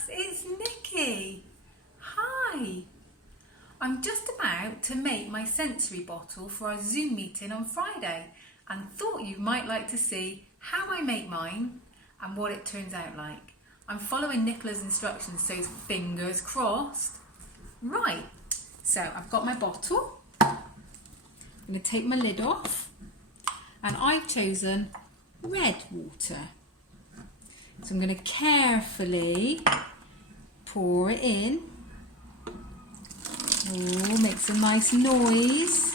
class, it's Nicky. Hi. I'm just about to make my sensory bottle for our Zoom meeting on Friday and thought you might like to see how I make mine and what it turns out like. I'm following Nicola's instructions, so fingers crossed. Right, so I've got my bottle. I'm going to take my lid off and I've chosen red water. So I'm going to carefully pour it in. Oh, makes a nice noise.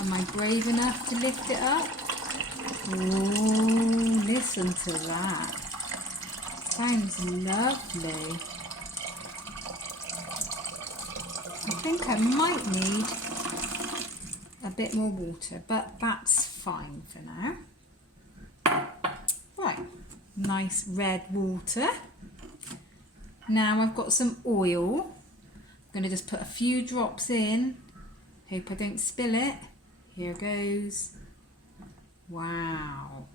Am I brave enough to lift it up? Oh, listen to that. Sounds lovely. I think I might need a bit more water, but that's fine for now. Right, nice red water. Now I've got some oil. I'm going to just put a few drops in. Hope I don't spill it. Here goes. Wow.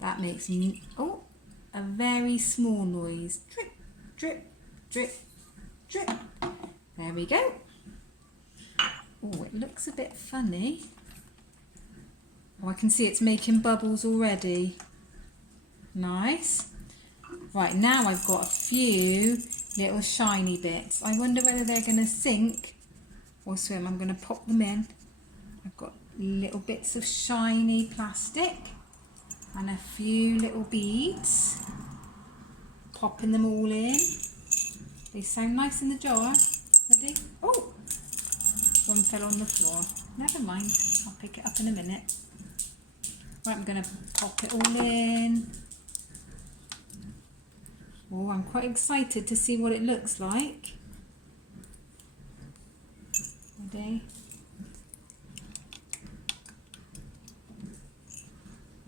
That makes a very small noise. Drip, drip, drip, drip. There we go. Oh, it looks a bit funny. Oh, I can see it's making bubbles already. Nice. Right, now I've got a few little shiny bits. I wonder whether they're going to sink or swim. I'm going to pop them in. I've got little bits of shiny plastic and a few little beads. Popping them all in. They sound nice in the jar. Ready? Oh! One fell on the floor. Never mind. I'll pick it up in a minute. Right, I'm going to pop it all in. Oh, I'm quite excited to see what it looks like. Ready?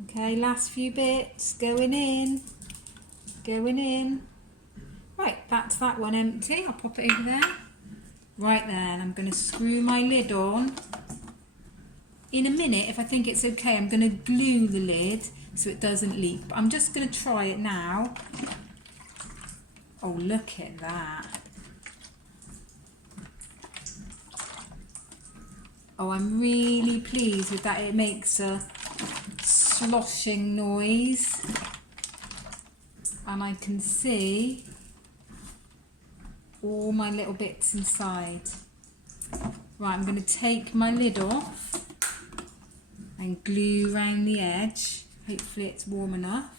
Okay, last few bits going in. Going in. Right, that's that one empty. I'll pop it over there. Right then, I'm going to screw my lid on. In a minute, if I think it's okay, I'm going to glue the lid so it doesn't leak. But I'm just going to try it now. Oh, look at that. Oh, I'm really pleased with that. It makes a sloshing noise. And I can see all my little bits inside. Right, I'm going to take my lid off and glue around the edge. Hopefully it's warm enough.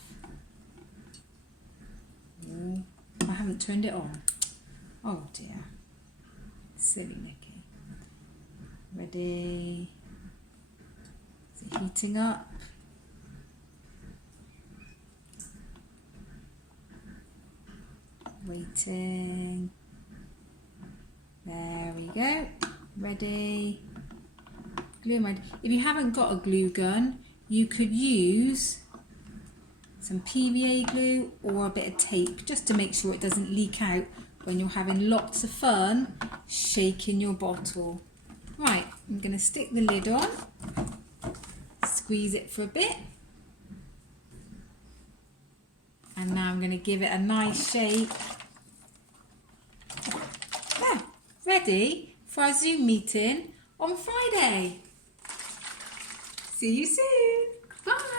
Oh, I haven't turned it on. Oh dear. Silly Nicky. Ready? Is it heating up? Waiting. There we go. Ready. Glue mode. If you haven't got a glue gun, you could use some PVA glue or a bit of tape just to make sure it doesn't leak out when you're having lots of fun shaking your bottle. Right, I'm going to stick the lid on, squeeze it for a bit, and now I'm going to give it a nice shake. There, ready for our Zoom meeting on Friday. See you soon. Bye.